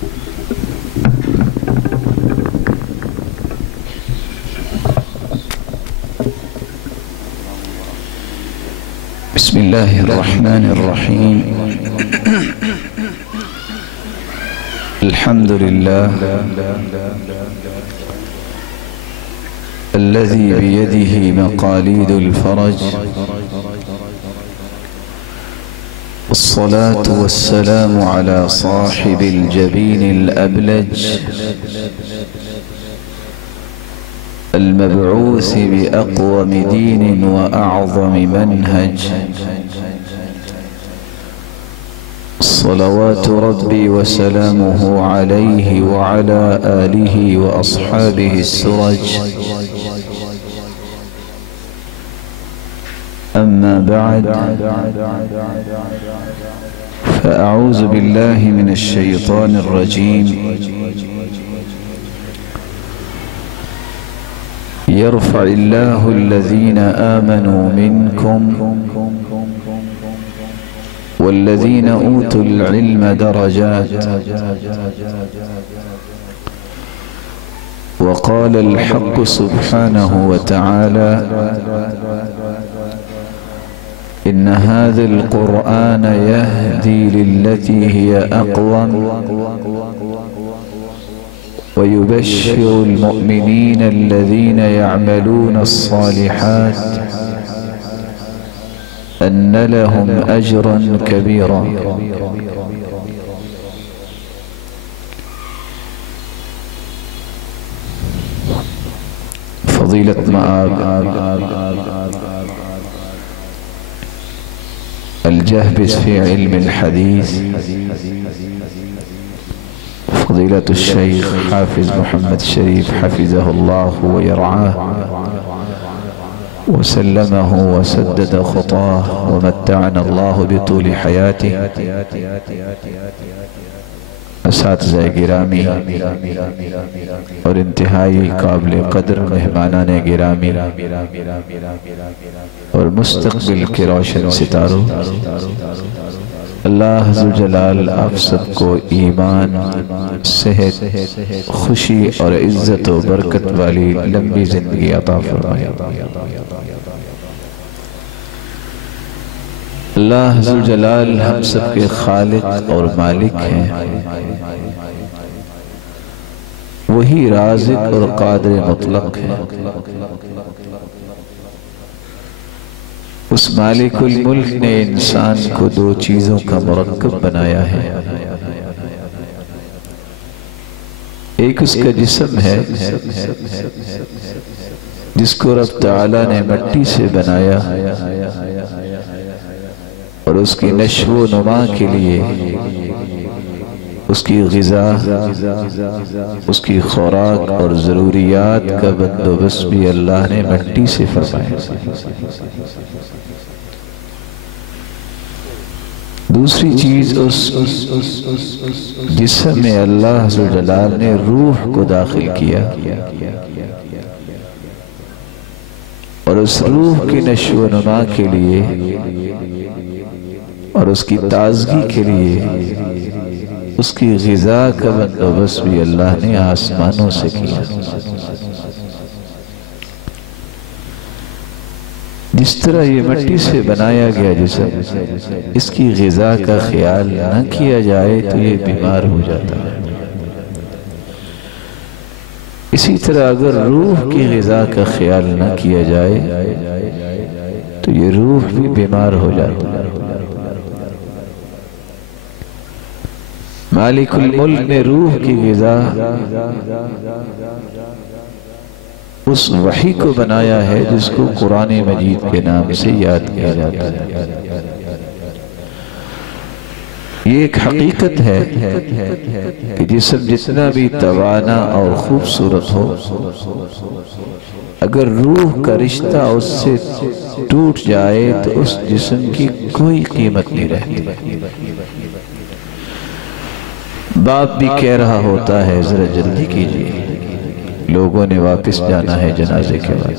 بسم الله الرحمن الرحيم. الحمد لله الذي بيده مقاليد الفرج، الصلاة والسلام على صاحب الجبين الأبلج المبعوث بأقوم دين وأعظم منهج، صلوات ربي وسلامه عليه وعلى آله وأصحابه السرج. أما بعد، فأعوذ بالله من الشيطان الرجيم. يرفع الله الذين آمنوا منكم والذين أوتوا العلم درجات، وقال الحق سبحانه وتعالى: إن هذا القرآن يهدي للتي هي أقوم ويبشر المؤمنين الذين يعملون الصالحات أن لهم أجرا كبيرا. فضيلة مآب الجهبذ في علم الحديث، فضيلة الشيخ حافظ محمد شريف حفظه الله ويرعاه وسلمه وسدد خطاه ومتعنا الله بطول حياته، اساتذہ گرامی اور انتہائی قابل قدر مہمانان گرامی اور مستقبل کے روشن ستاروں، اللہ ذوالجلال آپ سب کو ایمان، صحت، خوشی اور عزت و برکت والی لمبی زندگی عطا فرمائے۔ اللہ ذوالجلال ہم سب کے خالق اور مالک ہیں، وہی رازق اور قادر مطلق ہے۔ اس مالک الملک نے انسان کو دو چیزوں کا مرکب بنایا ہے، ایک اس کا جسم ہے جس کو رب تعالیٰ نے مٹی سے بنایا، اور اس کی نشو و نما کے لیے اس کی غذا، اس کی خوراک اور ضروریات کا بندوبست بھی اللہ نے مٹی سے فرمایا۔ دوسری چیز، اس جسم میں اللہ ذوالجلال نے روح کو داخل کیا، اور اس روح کی نشو و نما کے لیے اور اس کی تازگی کے لیے اس کی غذا کا بندوبست بھی اللہ نے آسمانوں سے کیا۔ جس طرح یہ مٹی سے بنایا گیا جسم، اس کی غذا کا خیال نہ کیا جائے تو یہ بیمار ہو جاتا ہے، اسی طرح اگر روح کی غذا کا خیال نہ کیا جائے تو یہ روح بھی بیمار ہو جاتا ہے۔ مالک الملک نے روح کی غذا اس وحی کو بنایا ہے جس کو قرآن مجید کے نام سے یاد کیا جاتا ہے۔ یہ ایک حقیقت ہے کہ جسم جتنا بھی توانا اور خوبصورت ہو، اگر روح کا رشتہ اس سے ٹوٹ جائے تو اس جسم کی کوئی قیمت نہیں رہتی۔ باپ بھی کہہ رہا ہوتا ہے ذرا جلدی کیجئے، لوگوں نے واپس جانا ہے جنازے کے بعد۔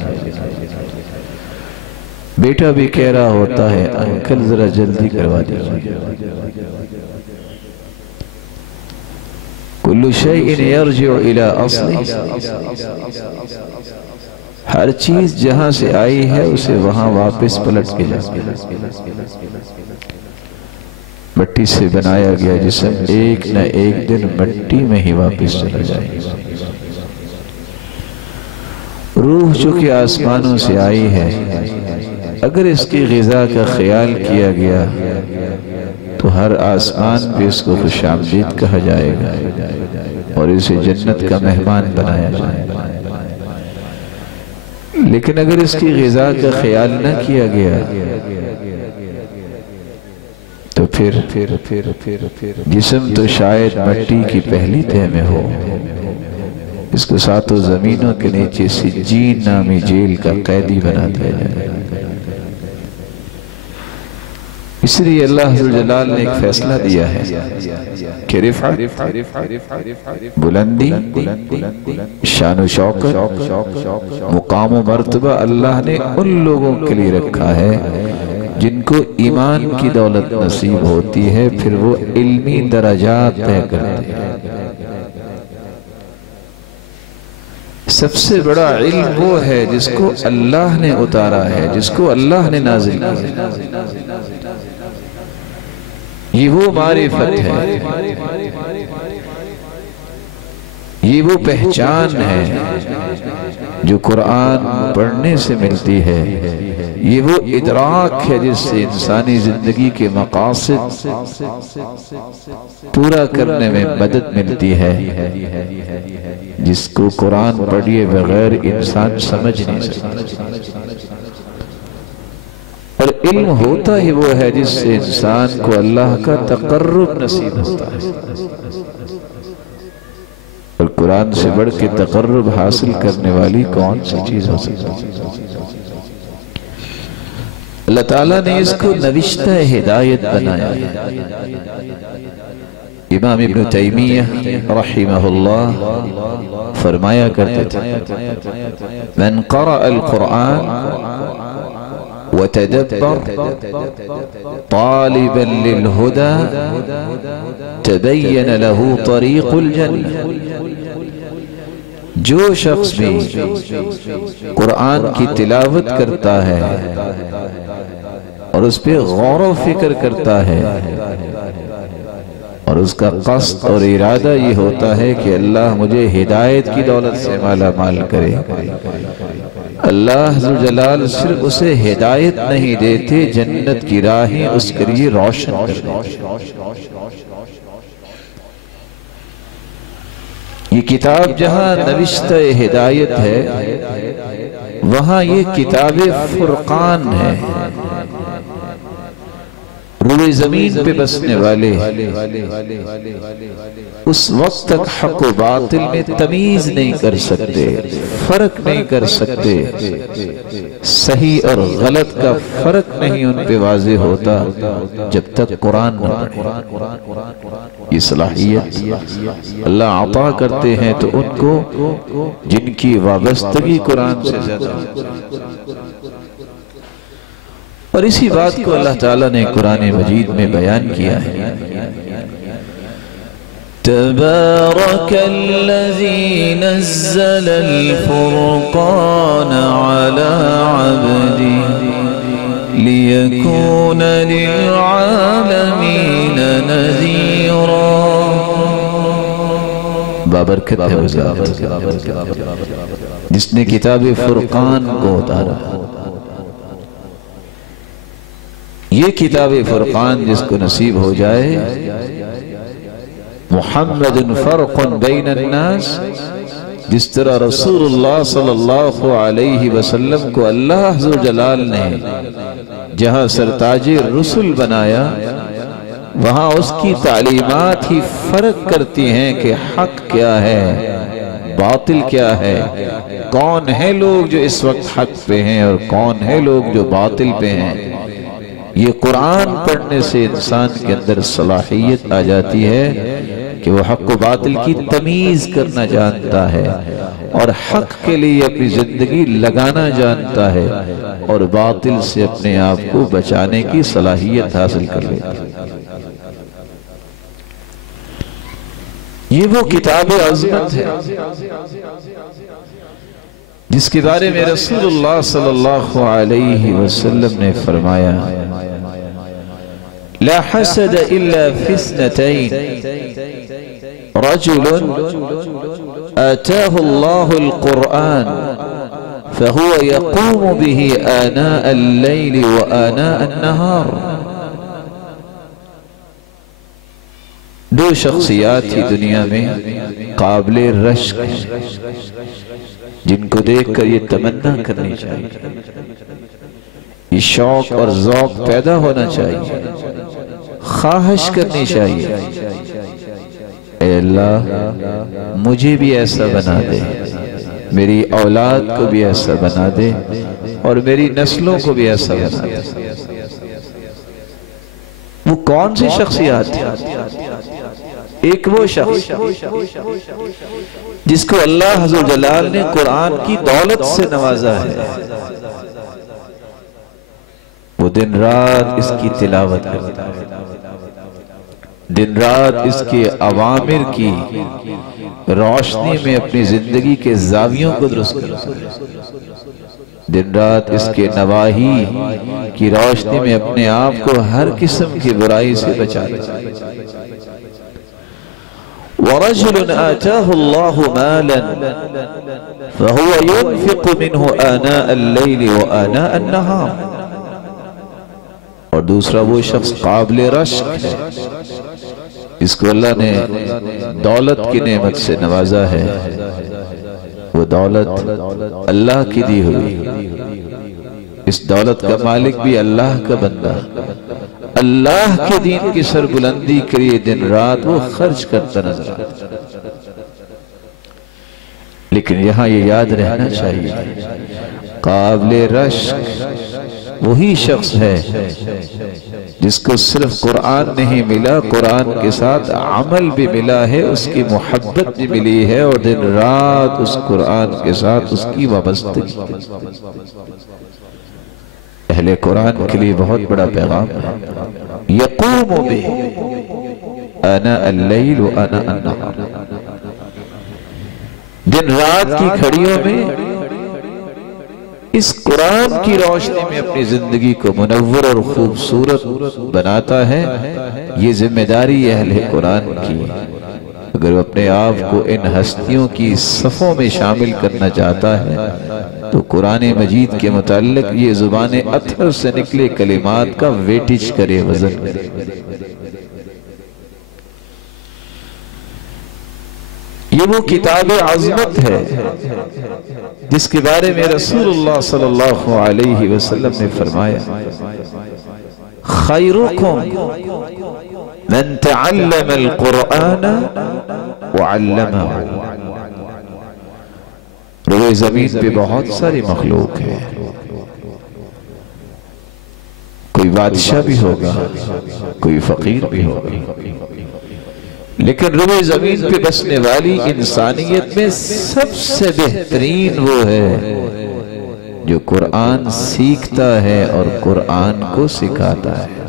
بیٹا بھی کہہ رہا ہوتا ہے انکل ذرا جلدی کروا دیجئے۔ کل شیء یرجع الی اصلہ، ہر چیز جہاں سے آئی ہے اسے وہاں واپس پلٹ کے جاتی ہے۔ مٹی سے بنایا گیا جسم ایک نہ ایک دن مٹی میں ہی واپس چلا جائے گا۔ روح جو کہ آسمانوں سے آئی ہے، اگر اس کی غذا کا خیال کیا گیا تو ہر آسمان پہ اس کو خوش آمدید کہا جائے گا اور اسے جنت کا مہمان بنایا جائے گا۔ لیکن اگر اس کی غذا کا خیال نہ کیا گیا تو پھر جسم تو شاید مٹی کی پہلی تہہ میں ہو، اس کو ساتوں زمینوں کے نیچے سجین نامی جیل کا قیدی بنا دیا جائے۔ اس لیے اللہ ذوالجلال نے ایک فیصلہ دیا ہے کہ رفعت، بلندی، شان و شوکت، مقام و مرتبہ اللہ نے ان لوگوں کے لیے رکھا ہے جن کو ایمان کی دولت نصیب ہوتی ہے، پھر وہ علمی درجات طے کرتے ہیں۔ سب سے بڑا علم وہ ہے جس کو اللہ نے اتارا ہے، جس کو اللہ نے نازل کیا۔ یہ وہ معرفت ہے، یہ وہ پہچان ہے جو قرآن پڑھنے سے ملتی ہے، یہ وہ ادراک ہے جس سے انسانی زندگی کے مقاصد پورا کرنے میں مدد ملتی ہے، جس کو قرآن پڑھے بغیر انسان سمجھ نہیں سکتا۔ اور علم ہوتا ہی وہ ہے جس سے انسان کو اللہ کا تقرب نصیب ہوتا ہے، اور قرآن سے بڑھ کے تقرب حاصل کرنے والی کون سی چیز ہو سکتی ہے؟ اللہ تعالیٰ نے اس کو نوشتہ ہدایت بنایا ہے۔ امام ابن تیمیہ رحمہ اللہ فرمایا کرتے تھے، من قرأ القرآن وتدبر طالبا للهدى تبين له طريق الجنة۔ جو شخص بھی قرآن کی تلاوت کرتا ہے اور اس پہ غور و فکر کرتا ہے اور اس کا قصد اور ارادہ یہ ہوتا ہے کہ اللہ مجھے ہدایت کی دولت سے مالا مال کرے، اللہ ذوالجلال صرف اسے ہدایت نہیں دیتے، جنت کی راہیں اس کے لیے روشن کر دیتے۔ یہ کتاب جہاں نوشتہ ہدایت ہے، وہاں یہ کتاب فرقان ہے۔ روئے زمین پہ بسنے والے اس وقت تک حق و باطل میں تمیز نہیں کر سکتے، فرق نہیں کر سکتے، صحیح اور غلط کا فرق نہیں ان پہ واضح ہوتا جب تک قرآن نہ پڑھے۔ یہ صلاحیت اللہ عطا کرتے ہیں تو ان کو جن کی وابستگی قرآن سے زیادہ، اور اسی بات کو اللہ تعالیٰ نے قرآن مجید میں بیان کیا ہے۔ تبارک الذی نزل الفرقان علی عبدہ لیکون للعالمین نذیرا۔ بابرکت ہے وہ ذات جس نے کتاب فرقان کو اتارا۔ یہ کتاب فرقان جس کو نصیب ہو جائے، محمد فرق بین الناس، جس طرح رسول اللہ صلی اللہ علیہ وسلم کو اللہ ذوالجلال نے جہاں سرتاج رسل بنایا، وہاں اس کی تعلیمات ہی فرق کرتی ہیں کہ حق کیا ہے، باطل کیا ہے، کون ہیں لوگ جو اس وقت حق پہ ہیں اور کون ہیں لوگ جو باطل پہ ہیں۔ یہ قرآن پڑھنے سے انسان کے اندر صلاحیت آ جاتی ہے کہ وہ حق و باطل کی تمیز کرنا جانتا ہے اور حق کے لیے اپنی زندگی لگانا جانتا ہے اور باطل سے اپنے آپ کو بچانے کی صلاحیت حاصل کر لیتا ہے۔ یہ وہ کتاب عظمت ہے جس کے بارے میں رسول اللہ صلی اللہ علیہ وسلم نے فرمایا لا حسد الا في اثنتين رجل آتاه الله القرآن فهو يقوم به آناء الليل وآناء النهار. دو شخصیات ہی دنیا میں قابل رشک جن کو دیکھ کر یہ تمنا کرنی چاہیے، یہ شوق اور ذوق پیدا ہونا چاہیے، خواہش کرنی چاہیے، اے اللہ مجھے بھی ایسا بنا دے، میری اولاد کو بھی ایسا بنا دے اور میری نسلوں کو بھی ایسا بنا دے. وہ کون سی شخصیات ہیں؟ ایک وہ شخص جس کو اللہ عز و جلال نے قرآن کی دولت سے نوازا ہے، وہ دن رات اس کی تلاوت کرتا ہے، دن رات اس کے اوامر کی روشنی میں اپنی زندگی کے زاویوں کو درست کرتا ہے، دن رات اس کے نواہی کی روشنی میں اپنے آپ کو ہر قسم کی برائی سے بچاتا ہے. وَرَجُلٌ آتَاهُ اللَّهُ مَالًا فَهُوَ يُنْفِقُ مِنْهُ آنَاءَ اللَّيْلِ وَآنَاءَ النَّهَارِ. اور دوسرا وہ شخص قابل رشک ہے اس کو اللہ نے دولت کی نعمت سے نوازا ہے، وہ دولت اللہ کی دی ہوئی، اس دولت کا مالک بھی اللہ کا بندہ، اللہ کے دین کی سربلندی کے لیے دن رات وہ خرچ کرتا نظر آتا. لیکن یہاں یہ یاد رہنا چاہیے قابل رشک وہی شخص ہے جس کو صرف قرآن نہیں ملا، قرآن کے ساتھ عمل بھی ملا ہے، اس کی محبت بھی ملی ہے اور دن رات اس قرآن کے ساتھ اس کی وابستگی. اہل قرآن کے لیے بہت بڑا پیغام ہے، یقوم بہ آناء اللیل و آناء النہار. دن رات کی گھڑیوں میں اس قرآن کی روشنی میں اپنی زندگی کو منور اور خوبصورت بناتا ہے. یہ ذمہ داری اہل قرآن کی. اگر وہ اپنے آپ کو ان ہستیوں کی صفوں میں شامل کرنا چاہتا ہے تو قرآن مجید کے متعلق یہ زبان اطہر سے نکلے کلمات کا ویٹیج کرے، وزن کرے. یہ وہ کتاب عظمت ہے جس کے بارے میں رسول اللہ صلی اللہ علیہ وسلم نے فرمایا خیرکم من تعلم القرآن وعلمہ. روئے زمین پہ بہت ساری مخلوق ہے، کوئی بادشاہ بھی ہوگا، کوئی فقیر بھی ہوگا، لیکن روئے زمین پہ بسنے والی انسانیت میں سب سے بہترین وہ ہے جو قرآن سیکھتا ہے اور قرآن کو سکھاتا ہے.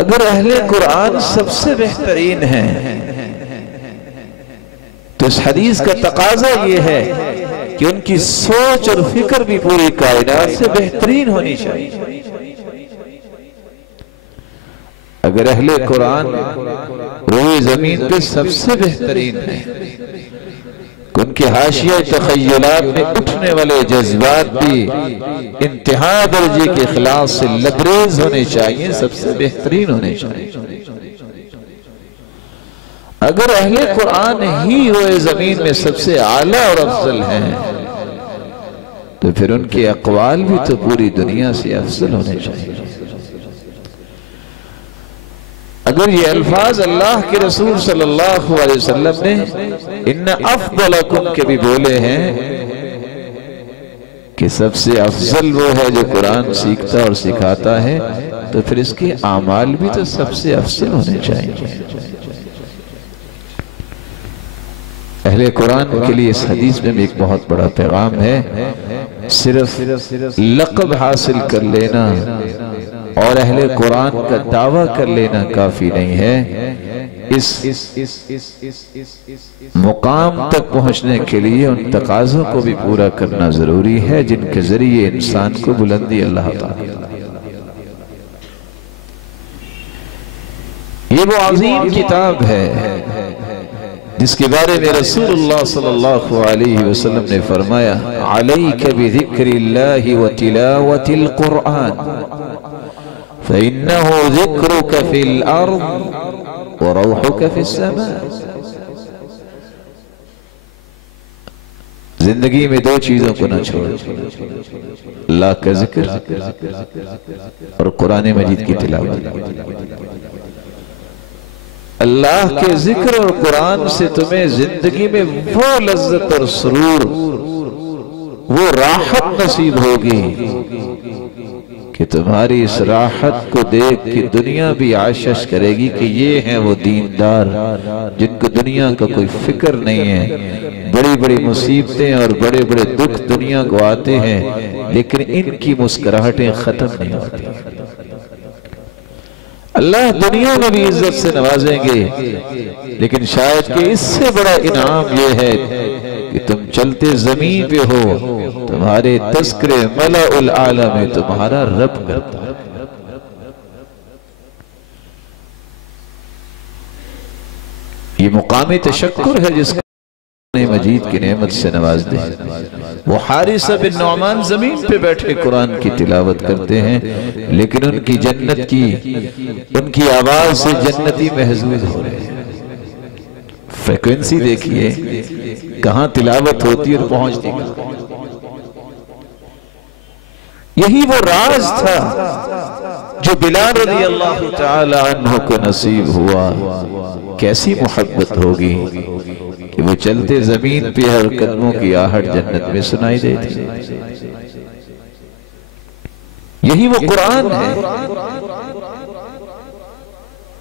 اگر اہل قرآن سب سے بہترین ہیں تو اس حدیث کا تقاضا یہ ہے کہ ان کی سوچ اور فکر بھی پوری کائنات سے بہترین ہونی چاہیے. اگر اہل قرآن روئے زمین پہ سب سے بہترین ہیں، ان کے حاشیہ تخیلات میں اٹھنے والے جذبات بھی انتہا درجے کے اخلاص سے لبریز ہونے چاہیے، سب سے بہترین ہونے چاہیے. اگر اہل قرآن ہی روئے زمین میں سب سے اعلیٰ اور افضل ہیں تو پھر ان کے اقوال بھی تو پوری دنیا سے افضل ہونے چاہیے. اگر یہ الفاظ اللہ کے رسول صلی اللہ علیہ وسلم نے ان افضلکم کے بھی بولے ہیں کہ سب سے افضل وہ ہے جو قرآن سیکھتا اور سکھاتا ہے، تو پھر اس کے اعمال بھی تو سب سے افضل ہونے چاہیے. اہل قرآن کے لیے اس حدیث میں بھی ایک بہت بڑا پیغام ہے. صرف لقب حاصل کر لینا اور اہل قرآن کا دعویٰ کر لینا کافی نہیں ہے، اس مقام تک پہنچنے کے لیے ان تقاضوں کو بھی پورا کرنا ضروری ہے جن کے ذریعے انسان کو بلندی اللہ تعالی۔ یہ وہ عظیم کتاب ہے جس کے بارے میں رسول اللہ صلی اللہ علیہ وسلم نے فرمایا علیک بذکر اللہ وتلاوت القرآن فإنہ ذکرک فی الارض وروحک فی السماء۔ زندگی میں دو چیزوں کو نہ چھوڑ، اللہ کا ذکر اور قرآن مجید کی تلاوت۔ اللہ کے ذکر اور قرآن سے تمہیں زندگی میں وہ لذت اور سرور، وہ راحت نصیب ہوگی کہ تمہاری اس راحت کو دیکھ کے دنیا بھی عاشش کرے گی کہ یہ ہیں وہ دیندار جن کو دنیا کا کوئی فکر نہیں ہے۔ بڑی بڑی مصیبتیں اور بڑے بڑے دکھ دنیا کو آتے ہیں لیکن ان کی مسکراہٹیں ختم نہیں ہوتی۔ اللہ دنیا میں بھی عزت سے نوازیں گے لیکن شاید کہ اس سے بڑا انعام یہ ہے کہ تم چلتے زمین پہ ہو، تمہارے تذکرے ملأ الاعلی میں تمہارا رب کرتا ہے۔ یہ مقام تشکر ہے جس کا مجید کی نعمت سے نواز دے۔ وہ حارثہ بن نعمان زمین پہ بیٹھے قرآن کی تلاوت کرتے ہیں لیکن ان کی جنت کی ان کی آواز سے جنتی محظوظ ہو رہے ہیں۔ فریکوینسی دیکھیے کہاں تلاوت ہوتی اور پہنچتی کہاں۔ یہی وہ راز تھا جو بلال رضی اللہ تعالی عنہ کو نصیب ہوا۔ کیسی محبت ہوگی کہ وہ چلتے زمین پہ ہر قدموں کی آہٹ جنت میں سنائی دیتی۔ یہی وہ قرآن ہے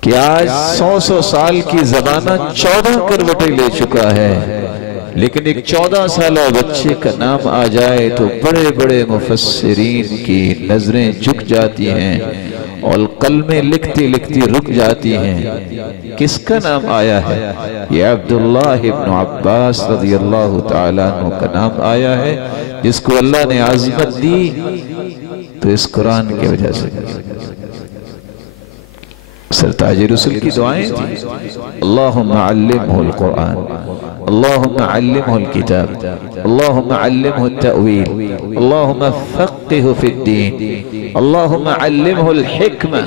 کہ آج 100 سال کی زمانہ 14 کروٹیں لے چکا ہے لیکن ایک 14 سالہ بچے کا نام آ جائے تو بڑے بڑے مفسرین کی نظریں جھک جاتی ہیں اور قلمیں لکھتی لکھتی رک جاتی ہیں۔ کس کا نام آیا ہے؟ یہ عبداللہ ابن عباس رضی اللہ تعالیٰ عنہ کا نام آیا ہے جس کو اللہ نے عظمت دی تو اس قرآن کی وجہ سے۔ سرتاج رسول کی دعائیں تھیں اللہم علمہ القرآن، اللہم علمہ الکتاب، اللہم علمہ التأویل، اللہم فقہ فی الدین، اللہم علمہ الحکمہ۔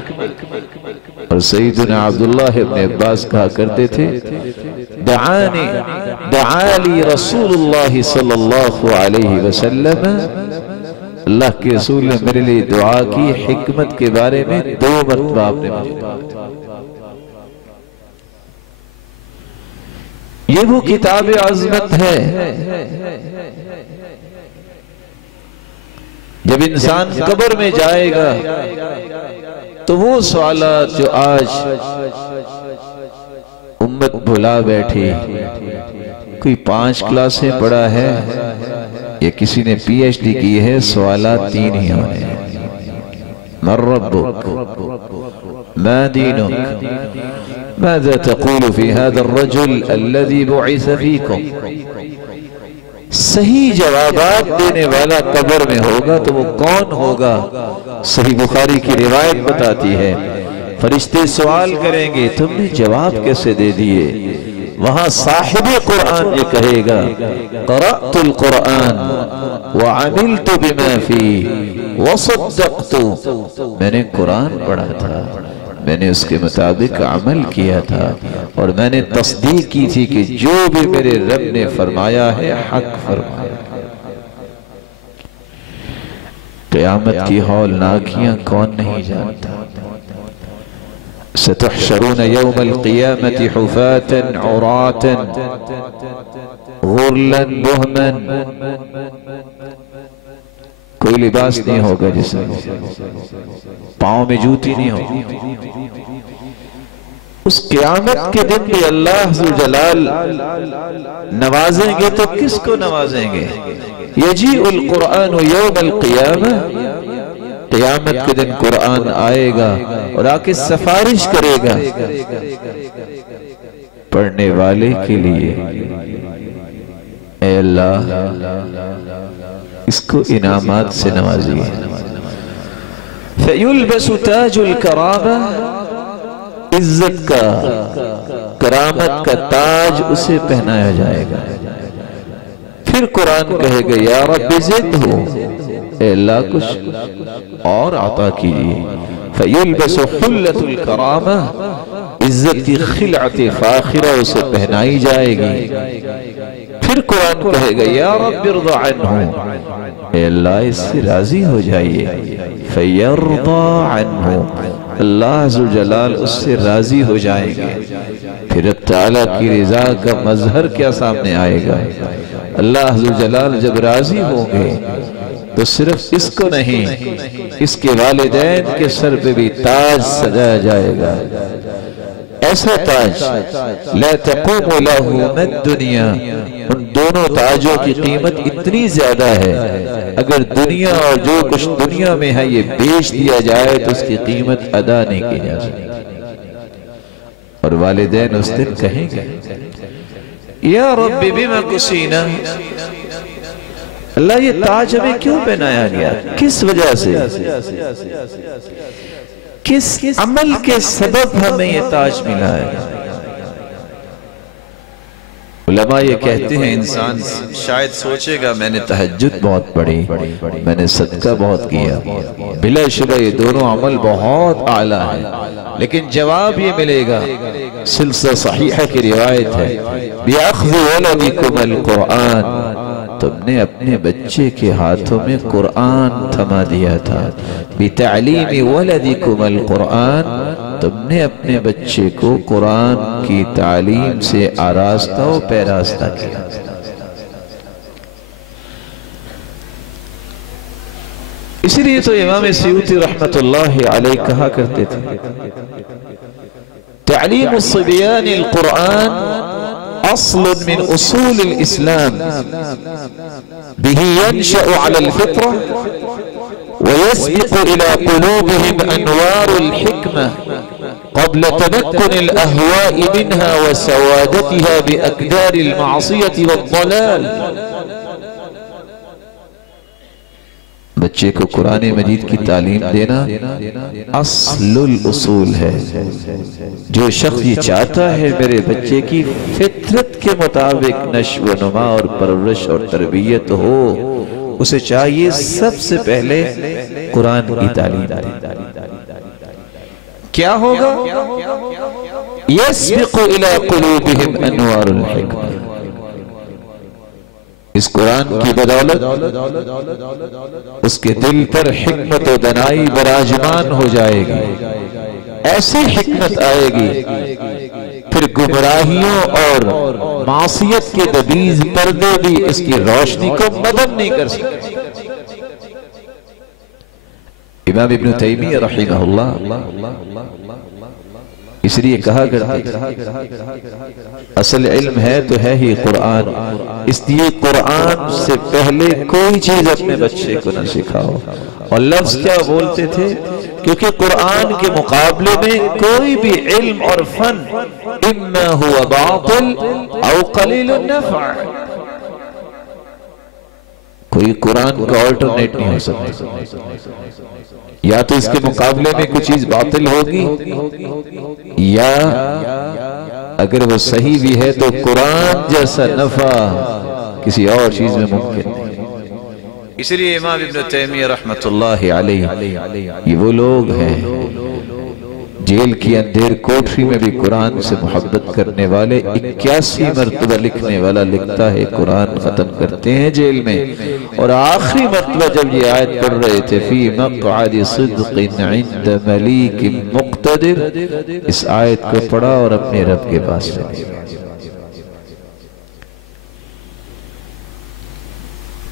اور سیدنا عبداللہ ابن عباس کہا کرتے تھے دعالی رسول اللہ صلی اللہ علیہ وسلم، اللہ کے رسول نے میرے لئے دعا کی حکمت کے بارے میں 2 مرتبہ آپ نے مجھے کہا۔ یہ وہ کتاب عظمت ہے جب انسان قبر میں جائے گا تو وہ سوالات جو آج امت بھلا بیٹھی، کوئی 5 کلاسیں پڑھا ہے یا کسی نے پی ایچ ڈی کی ہے، سوالات 3 ہی ہونے ہیں۔ من ربک، ما دینک، ماذا تقول في هذا الرجل الذي بعث فيكم۔ صحیح جوابات دینے والا قبر میں ہوگا تو وہ کون ہوگا؟ صحیح بخاری کی روایت بتاتی ہے فرشتے سوال کریں گے تم نے جواب کیسے دے دیے؟ وہاں صاحب قرآن یہ کہے گا قرأت القرآن وعملت بما فيه وصدقت، میں نے قرآن پڑھا تھا، میں نے اس کے مطابق عمل کیا تھا اور میں نے تصدیق کی تھی کہ جو بھی میرے رب نے فرمایا ہے حق فرمایا۔ قیامت کی ہولناکیاں کون نہیں جانتا؟ ستحشرون يوم القيامة حفاة عراة غرلا بهما، کوئی لباس نہیں ہوگا جس میں، پاؤں میں جوتی نہیں ہوگی۔ اس قیامت کے دن بھی اللہ ذوالجلال نوازیں گے تو کس کو نوازیں گے؟ یجیء القرآن یوم القیامہ قیامت کے دن قرآن آئے گا اور آ کے سفارش کرے گا پڑھنے والے کے لیے، اے اللہ اس کو انعامات سے نوازیے۔ فَيُلْبَسُ تَاجُ الْكَرَامَةِ، عزت کا، کرامت کا تاج اسے پہنایا جائے گا۔ پھر قرآن کہے گا یا رب زدہ، اے اللہ کچھ اور عطا کیجئے۔ فَيُلْبَسُ حُلَّةُ الْكَرَامَةِ، عزت کی خلعت فاخرہ اسے پہنائی جائے گی۔ پھر قرآن کہے گا یا رب ارض عنہ، اے اللہ اس سے راضی ہو جائیے۔ فَيَرْضَى عَنْهُ، اللہ عزوجلال اس سے راضی ہو جائیں گے۔ پھر اب تعالیٰ کی رضا کا مظہر کیا سامنے آئے گا؟ اللہ عزوجلال جب راضی ہوں گے تو صرف اس کو نہیں، اس کے والدین کے سر پہ بھی تاج سجایا جائے گا، ایسا تاج لا تقوم له الدنیا۔ ان دونوں تاجوں کی قیمت اتنی زیادہ ہے، اگر دنیا اور جو کچھ دنیا میں ہے یہ بیچ دیا جائے تو اس کی قیمت ادا نہیں کی جا سکتی۔ اور والدین اس دن کہیں گے یا رب بما کسینا، اللہ یہ تاج ہمیں کیوں پہنایا گیا، کس وجہ سے، کس عمل کے سبب ہمیں یہ تاج ملا ہے؟ علماء یہ کہتے ہیں انسان شاید سوچے گا میں نے تہجد بہت پڑھی، میں نے صدقہ بہت کیا، بلا شبہ یہ دونوں عمل بہت اعلیٰ ہیں، لیکن جواب یہ ملے گا، سلسلہ صحیحہ کی روایت ہے، بِأَخْذِ وَلَدِكُمَ الْقُرْآنِ، تم نے اپنے بچے کے ہاتھوں میں قرآن تھما دیا تھا، بِتَعْلِيمِ وَلَدِكُمَ الْقُرْآنِ، تم نے اپنے بچے کو قرآن کی تعلیم سے آراستہ و پیراستہ کیا۔ اس لیے تو امام سیوطی رحمت اللہ علیہ کہا کرتے تھے تعلیم الصبیان القرآن اصل من اصول الاسلام به ينشأ على الفطرة ويسبق الى قلوبهم انوار الحكمة قبل تمكن الاهواء منها وسوادتها باكدار المعصية والضلال۔ بچے کو قرآن مجید کی تعلیم دینا اصل الاصول ہے۔ جو شخص یہ چاہتا ہے میرے بچے کی فطرت کے مطابق نشو و نما اور پرورش اور تربیت ہو، اسے چاہیے سب سے پہلے قرآن کی تعلیم دے۔ کیا ہوگا؟ یسبق الی قلوبہم انوار الحکمہ، اس قرآن کی بدولت اس کے دل پر حکمت و دانائی براجمان ہو جائے گی، ایسی حکمت آئے گی پھر گمراہیوں اور معصیت کے دبیز پردے بھی اس کی روشنی کو مدد نہیں کر سکتے۔ امام ابن تیمیہ رحمہ اللہ اس لیے کہا کرتے اصل علم ہے تو ہے ہی قرآن، اس لیے قرآن سے پہلے کوئی چیز اپنے بچے کو نہ سکھاؤ۔ اور لفظ کیا بولتے تھے؟ کیونکہ قرآن کے مقابلے میں کوئی بھی علم اور فن اما ہوا باطل او قلیل النفع، کوئی قرآن کا آلٹرنیٹ نہیں ہو سکتا، یا تو اس کے مقابلے میں کوئی چیز باطل ہوگی یا اگر وہ صحیح بھی ہے تو قرآن جیسا نفع کسی اور چیز میں ممکن نہیں۔ اس لیے امام ابن تیمیہ رحمت اللہ علیہ یہ وہ لوگ ہیں جیل کی اندھیر کوٹری میں بھی قرآن سے محبت کرنے والے 81 مرتبہ لکھنے والا لکھتا ہے قرآن ختم کرتے ہیں جیل میں، اور آخری مرتبہ جب یہ آیت پڑھ رہے تھے فی مقعد صدق عند ملیک مقتدر، اس آیت کو پڑھا اور اپنے رب کے پاس چلے گئے۔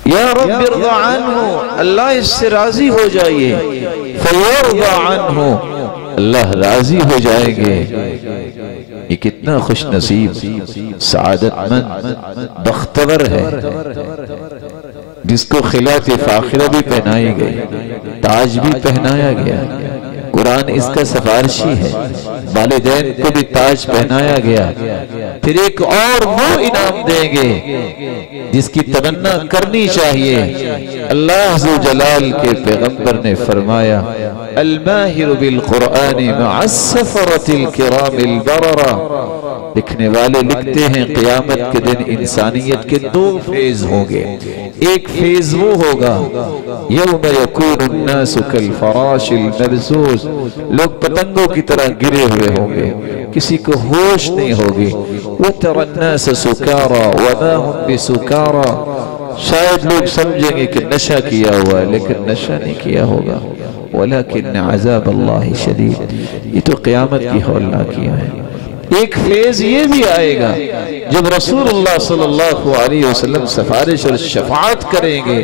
یا رب ارض عنہ، اللہ اس سے راضی ہو جائیے، فیرض عنہ، اللہ راضی ہو جائیں گے۔ یہ کتنا خوش نصیب، سعادت مند، بختور ہے۔ جس کو خلعت فاخرہ بھی پہنائی گئی، تاج بھی پہنایا گیا۔ قرآن اس کا سفارشی ہے، والدین کو بھی تاج پہنایا گیا۔ پھر ایک اور وہ انعام دیں گے جس کی تمنا کرنی چاہیے۔ اللہ ذو جلال کے پیغمبر نے فرمایا الماہر بالقرآن مع السفرة الکرام البررہ۔ لکھنے والے لکھتے ہیں قیامت کے دن انسانیت کے دو فیز ہوں گے۔ ایک فیز وہ ہوگا یوم یکون الناس کالفراش المبثوث، لوگ پتنگوں کی طرح گرے ہوئے ہوں گے، کسی کو ہوش نہیں ہوگی۔ وَتَرَى النَّاسَ سُكَارَى وَمَا هُمْ بِسُكَارَى، شاید لوگ سمجھیں گے کہ نشہ کیا ہوا ہے لیکن نشہ نہیں کیا ہوگا۔ وَلَكِنَّ عَذَابَ اللَّهِ شَدِيدٌ، یہ تو قیامت کی ہولناکیاں ہیں۔ ایک فیز یہ بھی آئے گا جب رسول اللہ صلی اللہ علیہ وسلم سفارش اور شفاعت کریں گے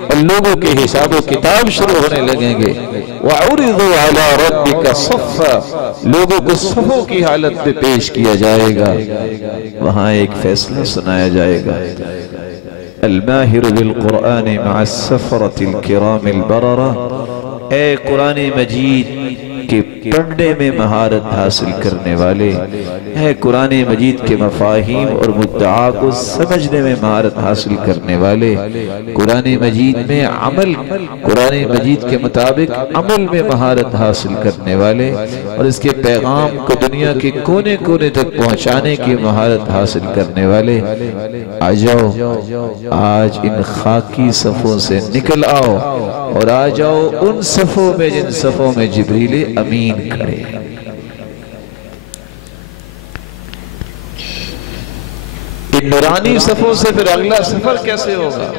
اور لوگوں کے حساب و کتاب شروع ہونے لگیں گے۔ وَعُرِضُوا عَلَىٰ رَبِّكَ صَفًّا، لوگوں کو صفوں کی حالت میں پیش کیا جائے گا، وہاں ایک فیصلہ سنایا جائے گا۔ الماہر بالقرآن مع السفرة الکرام البررہ، اے قرآن مجید کے پڑھنے میں مہارت حاصل کرنے والے، اے قرآن مجید کے مفاہیم اور مدعا کو سمجھنے میں مہارت حاصل کرنے والے، قرآن مجید میں عمل، قرآن مجید کے مطابق عمل میں مہارت حاصل کرنے والے اور اس کے پیغام کو دنیا کے کونے کونے تک پہنچانے کی مہارت حاصل کرنے والے، آ جاؤ آج ان خاکی صفوں سے نکل آؤ اور آ جاؤ ان صفوں میں جن صفوں میں جبریل امین کھڑے۔ ان نورانی صفوں سے پھر اگلا سفر کیسے ہوگا؟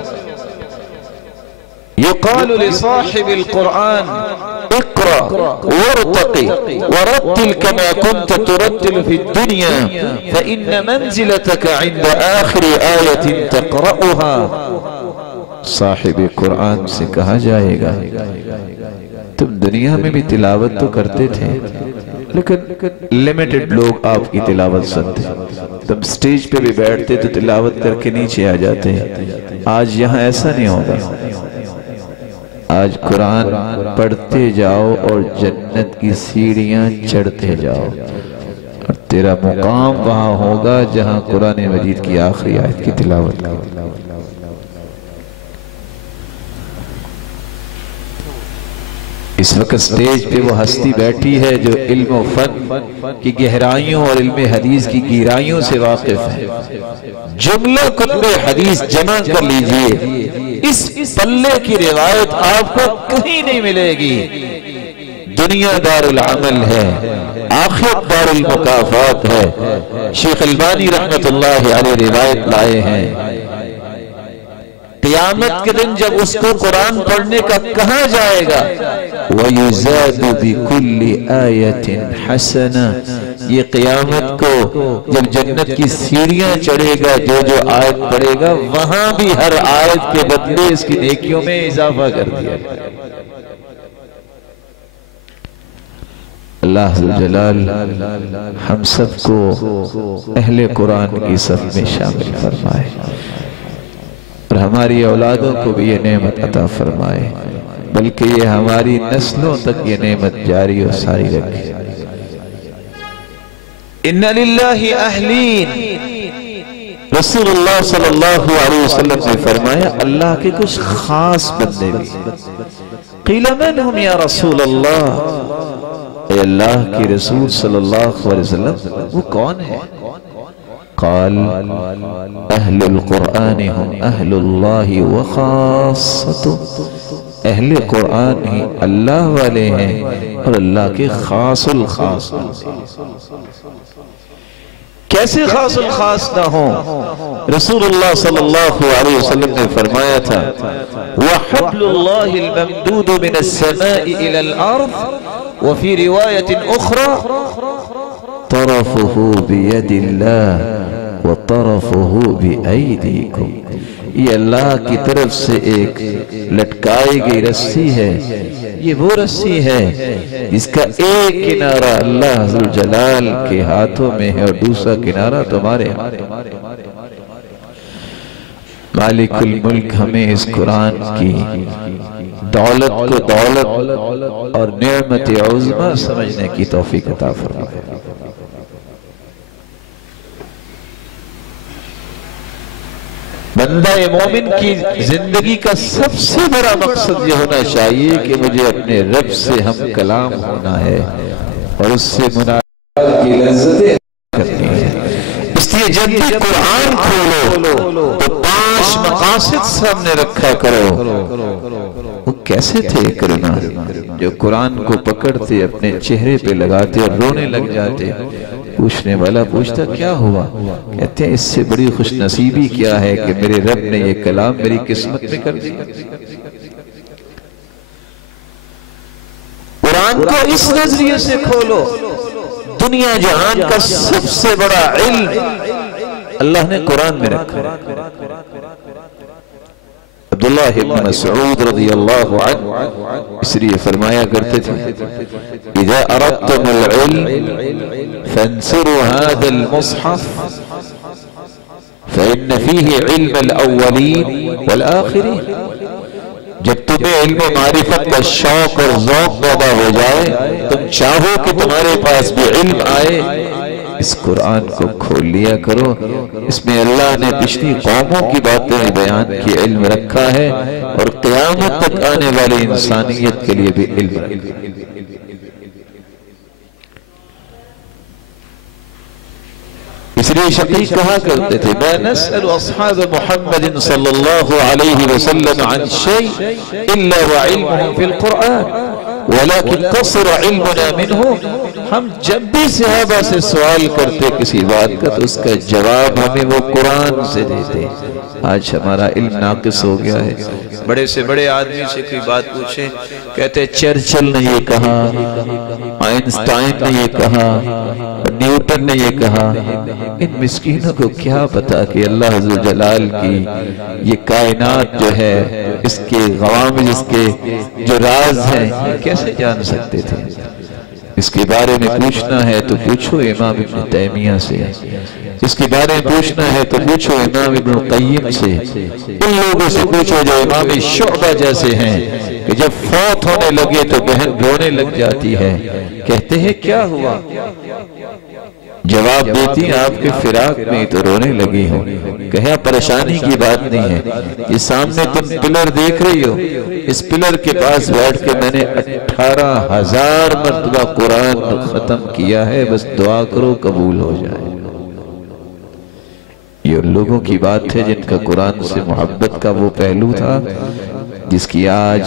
یقال لصاحب القرآن اقرأ وارتقی ورتل كما كنت ترتل في الدنيا فإن منزلتك عند آخر آية تقرأها۔ صاحب قرآن سے کہا جائے گا تم دنیا میں بھی تلاوت تو کرتے تھے لیکن لیمیٹڈ لوگ آپ کی تلاوت سنتے، تم سٹیج پہ بھی بیٹھتے تو تلاوت کر کے نیچے آ جاتے، آج یہاں ایسا نہیں ہوگا۔ آج قرآن پڑھتے جاؤ اور جنت کی سیڑھیاں چڑھتے جاؤ اور تیرا مقام وہاں ہوگا جہاں قرآن مجید کی آخری آیت کی تلاوت کا۔ اس وقت سٹیج پہ وہ ہستی بیٹھی ہے جو علم و فن کی گہرائیوں اور علم حدیث کی گہرائیوں سے واقف ہے۔ جملہ کتب حدیث جمع کر لیجئے، اس پلے کی روایت آپ کو کہیں نہیں ملے گی۔ دنیا دار العمل ہے، آخرت دار المکافات ہے۔ شیخ البانی رحمت اللہ علیہ روایت لائے ہیں، قیامت کے دن جب اس کو قرآن پڑھنے کا کہا جائے گا وَيُزَادُ بِكُلِّ آيَةٍ حَسَنَةٍ، یہ قیامت کو جب جنت کی سیڑھیاں چڑھے گا جو آیت پڑھے گا وہاں بھی ہر آیت کے بدلے اس کی نیکیوں میں اضافہ کر دیا۔ اللہ جلال ہم سب کو اہل قرآن کی صف میں شامل فرمائے اور ہماری اولادوں کو بھی یہ نعمت عطا فرمائے، بلکہ یہ ہماری نسلوں تک یہ نعمت جاری و ساری رکھے۔ ان للہ اہلین، رسول اللہ صلی اللہ علیہ وسلم نے فرمایا اللہ کے کچھ خاص بندے بھی۔ قیل من ہم یا رسول اللہ، اے اللہ کی رسول صلی اللہ علیہ وسلم وہ کون ہے؟ قال اہل القرآن ہم اہل اللہ وخاصتو، اہل قرآن ہی اللہ والے ہیں اور اللہ کے خاص الخاص۔ کیسے خاص الخاص نہ ہوں؟ رسول اللہ صلی اللہ علیہ وسلم نے فرمایا تھا وَحَبْلُ اللَّهِ الْمَمْدُودُ مِنَ السَّمَاءِ إِلَى الْأَرْضِ وَفِي رِوَایَةٍ أُخْرَى طَرَفُهُ بِيَدِ اللَّهِ وَطَرَفُهُ بِأَيْدِيكُمْ، یہ اللہ کی طرف سے ایک لٹکائی گئی رسی ہے، یہ وہ رسی ہے جس کا ایک کنارہ اللہ ذوالجلال کے ہاتھوں میں ہے اور دوسرا کنارہ تمہارے ہاتھ۔ مالک الملک ہمیں اس قرآن کی دولت کو دولت اور نعمت عظمہ سمجھنے کی توفیق عطا فرمائے۔ بندہ مومن کی زندگی کا سب سے بڑا مقصد یہ ہونا چاہیے کہ مجھے اپنے رب سے ہم کلام ہونا ہے اور اس سے مناجات کی لذتیں کرنی ہے۔ اس لیے جب بھی قرآن کھولو تو 5 مقاصد سامنے رکھا کرو۔ وہ کیسے تھے کرنا جو قرآن کو پکڑتے اپنے چہرے پہ لگاتے اور رونے لگ جاتے؟ پوچھنے والا پوچھتا کیا ہوا؟ کہتے ہیں اس سے بڑی خوش نصیبی کیا ہے کہ میرے رب نے یہ کلام میری قسمت میں کر دیا۔ قرآن کو اس نظریے سے کھولو، دنیا جہان کا سب سے بڑا علم اللہ نے قرآن میں رکھا۔ عبداللہ ابن مسعود رضی اللہ عنہ اس لیے فرمایا کرتے تھے اذا اردتم العلم فانصروا هذا المصحف فإن فيه علم الأولين والآخرين۔ جب تمہیں علم و معرفت کا شوق اور ذوق پیدا ہو جائے، تم چاہو کہ تمہارے پاس بھی علم آئے، اس قرآن کو کھول لیا کرو۔ اس میں اللہ نے پچھلی قوموں کی باتیں بیان کی علم رکھا ہے اور قیامت تک آنے والی انسانیت کے لیے بھی علم رکھا ہے۔ اس لیے شقیق کہا کرتے تھے ما نسأل اصحاب محمد صلی اللہ علیہ وسلم عن شيء الا وعلمهم في القرآن ولكن قصر علمنا منه۔ ہم جب بھی صحابہ سے سوال کرتے کسی بات کا تو اس کا جواب ہمیں وہ قرآن سے دیتے۔ آج ہمارا علم ناقص ہو گیا ہے۔ بڑے سے بڑے آدمی سے کوئی بات پوچھیں، کہتے چرچل نے یہ کہا، آئنسٹائن نے یہ کہا، نیوٹن نے یہ کہا۔ ان مسکینوں کو کیا پتا کہ اللہ عز و جلال کی یہ کائنات جو ہے، اس کے غوامض، اس کے جو راز ہیں، یہ کیسے جان سکتے تھے؟ اس کے بارے میں پوچھنا ہے تو پوچھو امام ابن تیمیہ سے، اس کے بارے میں پوچھنا ہے تو پوچھو امام ابن القیم سے، ان لوگوں سے پوچھو جو امام شعبہ جیسے ہیں کہ جب فوت ہونے لگے تو بہن رونے لگ جاتی ہے، کہتے ہیں کیا ہوا؟ جواب دیتی ہیں آپ کے فراق میں تو رونے لگی ہوں۔ کہا پریشانی کی بات نہیں ہے، یہ سامنے تم پلر دیکھ رہی ہو، اس پلر کے پاس بیٹھ کے میں نے 18,000 مرتبہ قرآن ختم کیا ہے، بس دعا کرو قبول ہو جائے۔ یہ ان لوگوں کی بات ہے جن کا قرآن سے محبت کا وہ پہلو تھا جس کی آج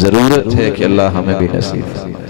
ضرورت ہے کہ اللہ ہمیں بھی نصیب فرمائے۔